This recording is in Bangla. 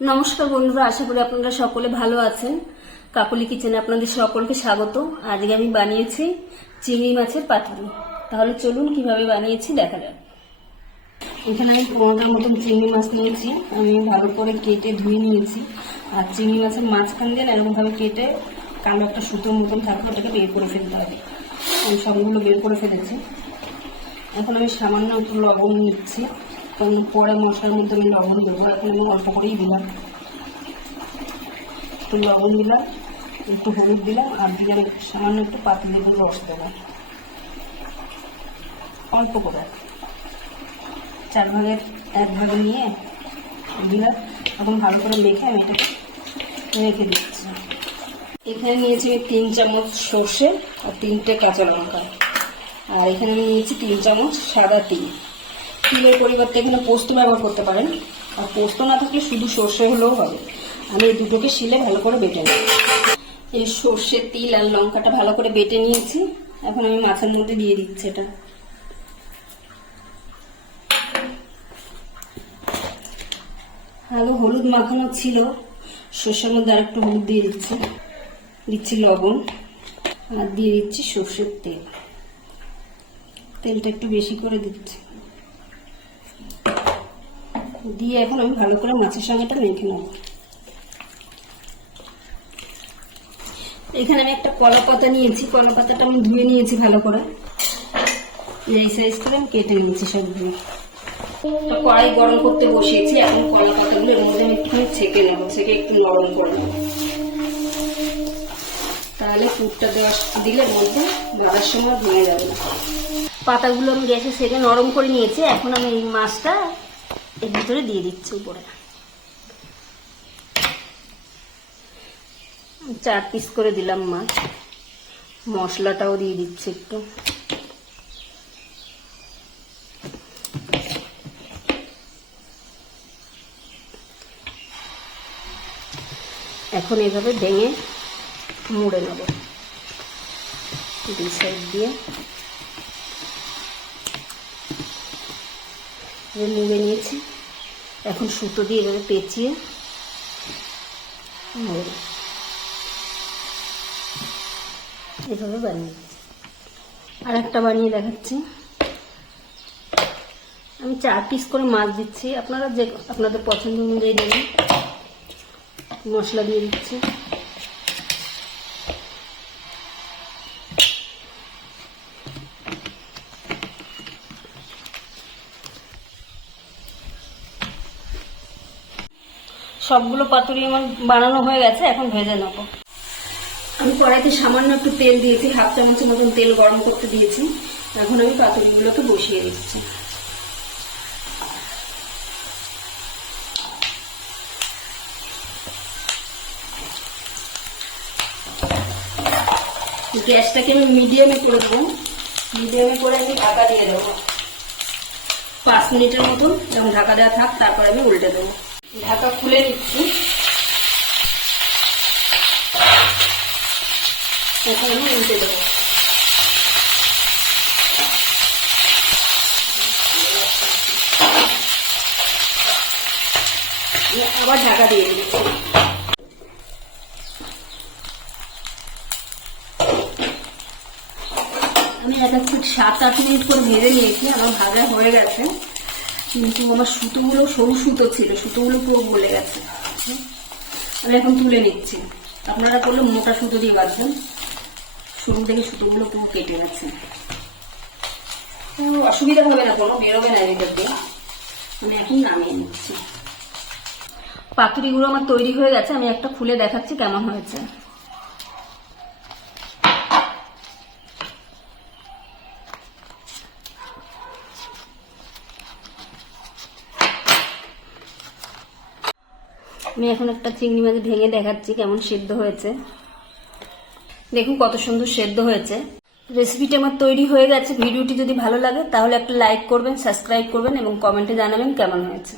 নমস্কার বন্ধুরা, আশা করি আপনারা সকলে ভালো আছেন। কাকুলি কিচেনে আপনাদের সকলকে স্বাগত। আজকে আমি বানিয়েছি চিংড়ি মাছের পাতুরি। তাহলে চলুন কীভাবে বানিয়েছি দেখা যাক। এখানে আমি পনেরোটার মতন চিংড়ি মাছ নিয়েছি। আমি ভালো করে কেটে ধুয়ে নিয়েছি। আর চিংড়ি মাছের মাঝখান দিয়ে এরকমভাবে কেটে কালো একটা সুতোর মতন থাকবে ওটাকে বের করে ফেলতে হবে। আমি সবগুলো বের করে ফেলেছি। এখন আমি সামান্য একটু লবণ নিচ্ছি। কারণ পরে মশলার মধ্যে আমি লবণ দেবো এখন আমি অল্প করেই দিলাম একটু লবণ দিলাম একটু হলুদ দিলাম আর দিলাম সামান্য একটু পাতি লেবুর রস দিলাম অল্প করে। চার ভাগের এক ভাগে নিয়ে দিলাম এখন ভালো করে মেখে আমি এটাকে রেখে দিচ্ছি। এখানে নিয়েছি আমি তিন চামচ সর্ষে আর তিনটে কাঁচা লঙ্কা। আর এখানে নিয়েছি তিন চামচ সাদা তিল। তিলের পরিবর্তে এখানে পোস্ত ব্যবহার করতে পারেন। আর পোস্ত না থাকলে শুধু সর্ষে হলেও হবে। আমি এই দুটোকে শিলে ভালো করে বেটে নিই এই সর্ষে, তিল আর লঙ্কাটা ভালো করে বেটে নিয়েছি। এখন আমি মাছের মধ্যে দিয়ে দিচ্ছি এটা। আগে হলুদ মাখানো ছিল। সর্ষের মধ্যে আর একটু হলুদ দিয়ে দিচ্ছি। দিচ্ছি লবণ। আর দিয়ে দিচ্ছি সর্ষের তেল। তেলটা একটু বেশি করে দিচ্ছি। দিয়ে এখন আমি ভালো করে মাছের সঙ্গে এটা মেখে নেব। এখানে আমি একটা কলা পাতা নিয়েছি, কলা পাতাটা আমি ধুয়ে নিয়েছি ভালো করে। এই সাইজ করে আমি কেটে নিয়েছি সবগুলো। কড়াই গরম করতে বসিয়েছি, এখন কলা পাতাগুলো এর মধ্যে আমি একটু ছেঁকে নেব, ছেঁকে একটু নরম করে তাহলে পুরটা দেওয়া দিলে মধ্যে বাঁধার সময় ভেঙে যাবে পাতাগুলো আমি গ্যাসে সেরে নরম করে নিয়েছি, এখন আমি এই মাছটা এর ভিতরে দিয়ে দিচ্ছি উপরে। চার পিস করে দিলাম মাছ মশলাটাও দিয়ে দিচ্ছি একটু। এখন এভাবে ভেঙে মুড়ে নেব। দুই সাইড দিয়ে। মুড়ে নিয়েছি। এখন সুতো দিয়ে এভাবে পেঁচিয়ে এভাবে বানিয়ে আর একটা বানিয়ে দেখাচ্ছি। আমি চার পিস করে মাছ দিচ্ছি। আপনারা যে আপনাদের পছন্দ অনুযায়ী দেবেন। মশলা দিয়ে দিচ্ছি। সবগুলো পাতুরি আমার বানানো হয়ে গেছে, এখন ভেজে নেব। আমি কড়াইতে সামান্য একটু তেল দিয়েছি, হাফ চামচের মতন তেল গরম করতে দিয়েছি। এখন আমি পাতুরিগুলোকে বসিয়ে দিচ্ছি। গ্যাসটাকে আমি মিডিয়ামে করে দেবো। মিডিয়ামে করে আমি ঢাকা দিয়ে দেবো। পাঁচ মিনিটের মতন যখন ঢাকা দেওয়া থাক, তারপর আমি উল্টে দেবো। ঢাকা খুলে নিচ্ছি। এখন আমি দেবো। আবার ঢাকা দিয়ে দিচ্ছি। আমি এক এক সাত আট মিনিট করে ভেজে নিয়েছি, আমার ভাজা হয়ে গেছে। কিন্তু আমার সুতোগুলো সরু সুতো ছিল, সুতোগুলো পুরো গলে গেছে। আমি এখন তুলে নিচ্ছি। আপনারা করলে মোটা সুতো দিয়ে বাঁধবেন। শুরু থেকে সুতোগুলো পুরো কেটে গেছে। অসুবিধা হবে না, কোনো বেরোবে না এদিকে আমি এখন নামিয়ে নিচ্ছি। পাতুরিগুলো আমার তৈরি হয়ে গেছে, আমি একটা খুলে দেখাচ্ছি কেমন হয়েছে। আমি এখন একটা চিংড়ি মাছ ভেঙে দেখাচ্ছি কেমন সেদ্ধ হয়েছে। দেখুন কত সুন্দর সেদ্ধ হয়েছে। রেসিপিটা আমার তৈরি হয়ে গেছে। ভিডিওটি যদি ভালো লাগে, তাহলে একটা লাইক করবেন সাবস্ক্রাইব করবেন এবং কমেন্টে জানাবেন কেমন হয়েছে।